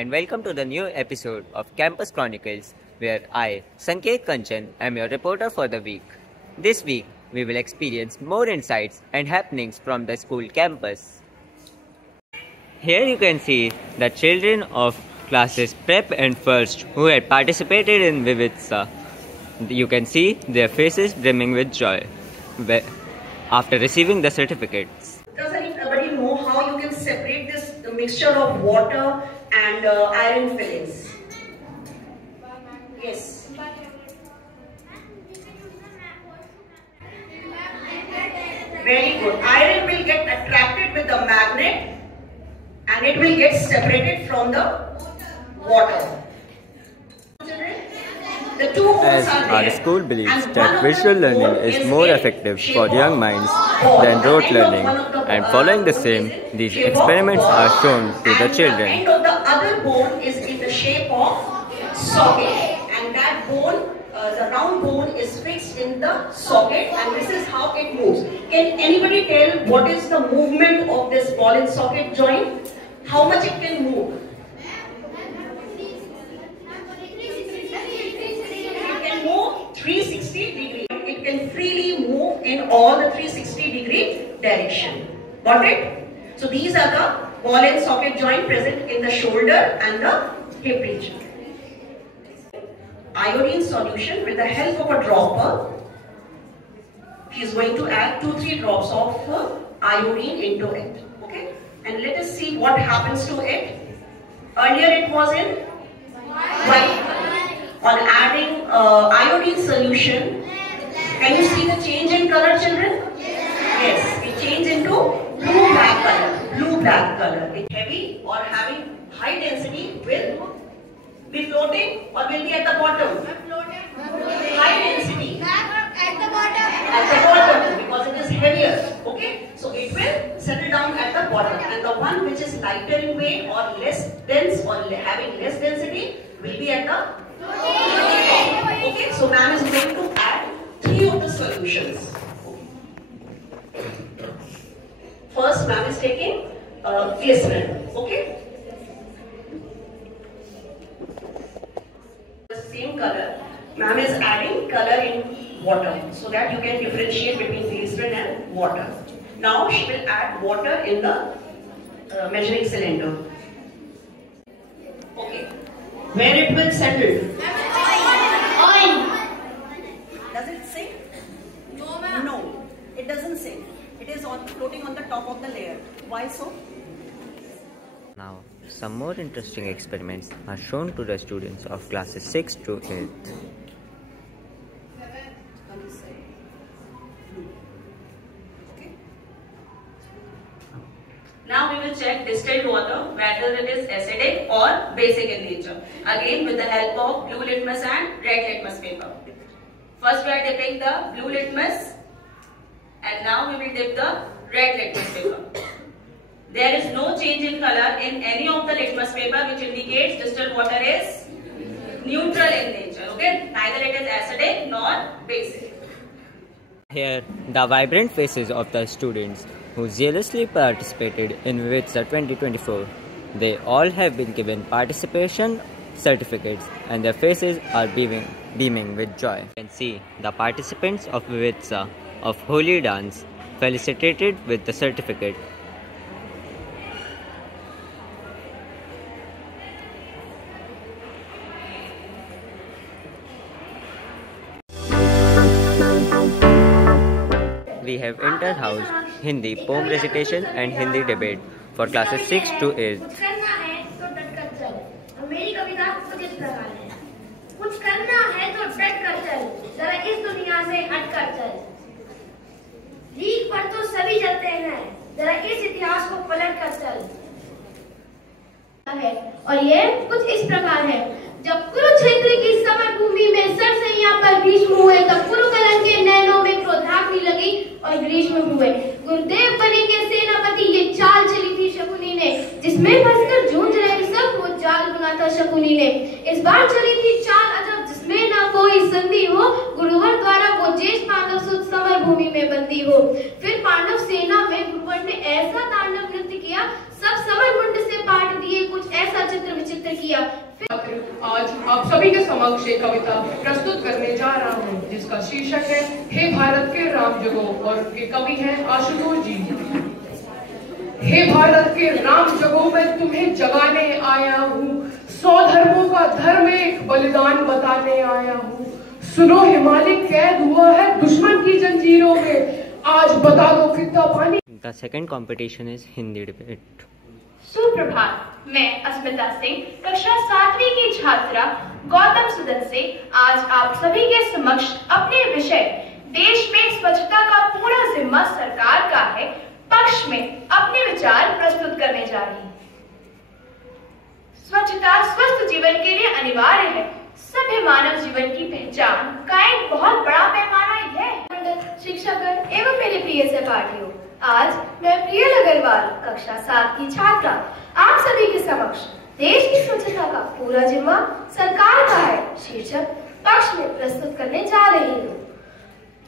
and welcome to the new episode of Campus Chronicles, where I, Sanket Kanchan, am your reporter for the week. This week, we will experience more insights and happenings from the school campus. Here you can see the children of classes Prep and First who had participated in Vividsa. You can see their faces brimming with joy after receiving the certificates. Does anybody know how you can separate this mixture of water and iron fillings? Yes. Very good. Iron will get attracted with the magnet and it will get separated from the water. The two holes As our school believes that visual learning is more effective for young minds than rote learning, and following the same, these experiments are shown to the children. The end of the other bone is in the shape of socket, and that bone, the round bone, is fixed in the socket, and this is how it moves. Can anybody tell what is the movement of this ball and socket joint? How much it can move? It can move 360 degrees. It can freely move in all the 360 degree direction. Got it? So these are the ball and socket joint present in the shoulder and the hip region. Iodine solution with the help of a dropper. He is going to add 2-3 drops of iodine into it. Okay? And let us see what happens to it. Earlier it was in white. On adding iodine solution, can you see the change in color, children? Yes. It changed into blue-black color. Blue-black color. It's heavy or having high density will be floating or will be at the bottom? High density. At the bottom. At the bottom because it is heavier. Okay? So it will settle down at the bottom. And the one which is lighter in weight or less dense or having less density will be at the top. Okay? So ma'am is going to add 3 of the solutions. First ma'am is taking glycerin. Okay? The same color. Ma'am is adding color in water so that you can differentiate between glycerin and water. Now she will add water in the measuring cylinder. Okay. Where it will settle? Oil. Does it sink? No, ma'am. No. It doesn't sink. It is floating on the top of the layer. Why so? Now, some more interesting experiments are shown to the students of classes 6 to 8th. Now we will check distilled water whether it is acidic or basic in nature. Again with the help of blue litmus and red litmus paper. First we are dipping the blue litmus and now we will dip the red litmus paper. There is no change in color in any of the litmus paper which indicates distilled water is neutral in nature. Okay, neither it is acidic nor basic. Here, the vibrant faces of the students who zealously participated in Vividsa 2024. They all have been given participation certificates and their faces are beaming with joy. You can see the participants of Vividsa of Holy Dance felicitated with the certificate. We have inter-house Hindi poem recitation and Hindi debate for classes 6 to 8. कुछ करना है तो डट कर चल। मेरी कविता कुछ इस प्रकार है। कुछ करना है तो डट कर चल, जरा इस दुनिया से हट कर चल। लीक पर तो सभी चलते हैं, जरा इस इतिहास को पलट कर चल। और ये कुछ इस प्रकार है। जब कुरुक्षेत्र की समर भूमि में सरसैया पर भीष्म हुए, तब कुरुकलन के नैनों में क्रोधाग्नि लगी और ग्रीष्म हुए। गुरुदेव बनेंगे सेनापति, ये चाल चली थी शकुनी ने, जिसमें फंसकर जूझ रहे सब, वो जाल बुना था शकुनी ने। इस बार चली थी चाल अजब, जिसमें ना कोई संधि हो, गुरुवर द्वारा वो ज्येष्ठ पांडव सुत समर भूमि में बंदी हो। फिर पांडव सेना में गुरुवर ने ऐसा तांडव नृत्य किया, सब समर मुंड से पाट दिए, कुछ ऐसा चित्र विचित्र समक्ष एक कविता प्रस्तुत करने जा रहा हूँ जिसका शीर्षक है हे भारत के राम जगो और उनके कवि हैं आशुतोष जी। हे भारत के राम जगो मैं तुम्हें जगाने आया हूँ, 100 धर्मों का धर्म एक बलिदान बताने आया हूँ। सुनो हिमालय कैद हुआ है दुश्मन की जंजीरों में, आज बता दो कितना पानी। The second competition is Hindi debate. सुप्रभात, मैं अस्मिता सिंह कक्षा 7वीं की छात्रा गौतम सुदन से आज आप सभी के समक्ष अपने विषय देश में स्वच्छता का पूरा जिम्मा सरकार का है पक्ष में अपने विचार प्रस्तुत करने जा रही हूँ। स्वच्छता स्वस्थ जीवन के लिए अनिवार्य है। सभ्य मानव जीवन की पहचान का एक बहुत बड़ा पैमाना है। शिक्षकगण एवं मेरे प्रिय सहपाठियों, आज मैं प्रियल अग्रवाल कक्षा 7 की छात्रा आप सभी के समक्ष देश की स्वच्छता का पूरा जिम्मा सरकार का है शीर्षक पक्ष में प्रस्तुत करने जा रही हूँ।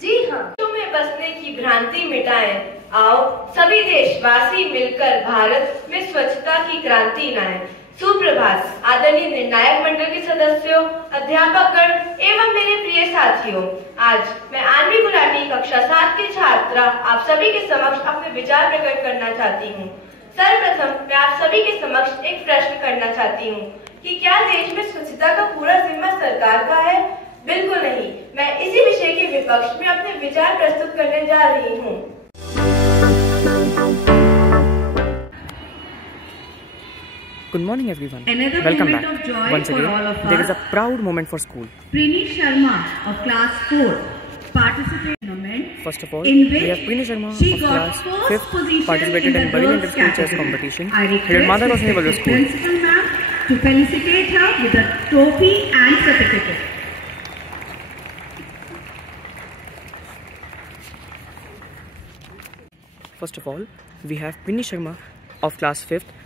जी हाँ, में बसने की भ्रांति मिटाएं, आओ सभी देशवासी मिलकर भारत में स्वच्छता की क्रांति लाएं। सुप्रभात आदरणीय निर्णायक मंडल के सदस्यों, अध्यापकगण एवं मेरे प्रिय साथियों, आज मैं आनवी गुलाटी कक्षा 7 की छात्रा आप सभी के समक्ष अपने विचार प्रकट करना चाहती हूँ। सर्वप्रथम मैं आप सभी के समक्ष एक प्रश्न करना चाहती हूँ कि क्या देश में स्वच्छता का पूरा जिम्मा सरकार का है? बिल्कुल नहीं। मैं इसी विषय के विपक्ष में अपने विचार प्रस्तुत करने जा रही हूँ। Good morning everyone. Welcome back. Once again, there is a proud moment for school. Prini Sharma of class 4 participated in tournament. First of all, in we which have Prini Sharma she of got class first 5th position participated in the Bareilly girls Inter-School Chess category. Competition. I Her mother was request able to the school. principal ma'am to felicitate her with a trophy and certificate. First of all, we have Prini Sharma of class 5th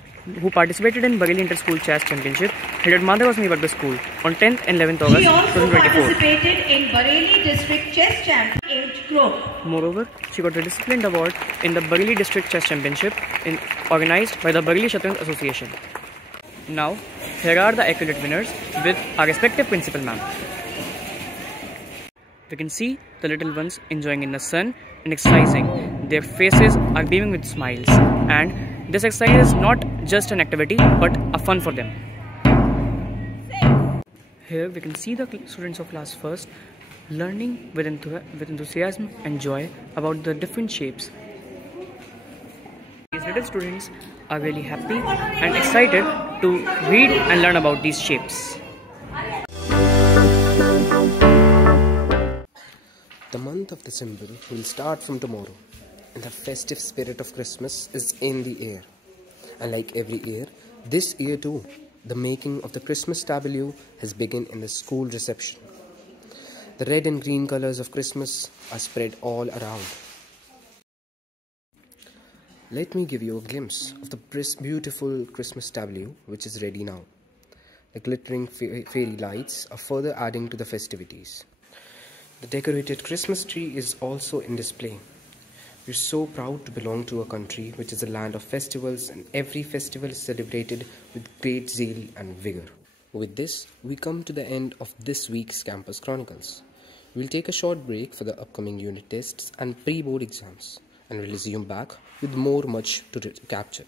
who participated in Bareilly Inter-School Chess Championship. Her mother was neighbor the school on 10th and 11th August She also 2024. participated in Bareilly District Chess Champion age group. Moreover, she got a disciplined award in the Bareilly District Chess Championship organized by the Bareilly Shatranj Association. Now, here are the accolade winners with our respective principal ma'am. We can see the little ones enjoying in the sun and exercising. Their faces are beaming with smiles, and this exercise is not just an activity but a fun for them. Here we can see the students of class 1st learning with enthusiasm and joy about the different shapes. These little students are really happy and excited to read and learn about these shapes. The month of December will start from tomorrow, and the festive spirit of Christmas is in the air. And like every year, this year too, the making of the Christmas tableau has begun in the school reception. The red and green colors of Christmas are spread all around. Let me give you a glimpse of the beautiful Christmas tableau which is ready now. The glittering fairy lights are further adding to the festivities. The decorated Christmas tree is also in display. We're so proud to belong to a country which is a land of festivals, and every festival is celebrated with great zeal and vigor. With this, we come to the end of this week's Campus Chronicles. We'll take a short break for the upcoming unit tests and pre-board exams, and we'll resume back with much to capture.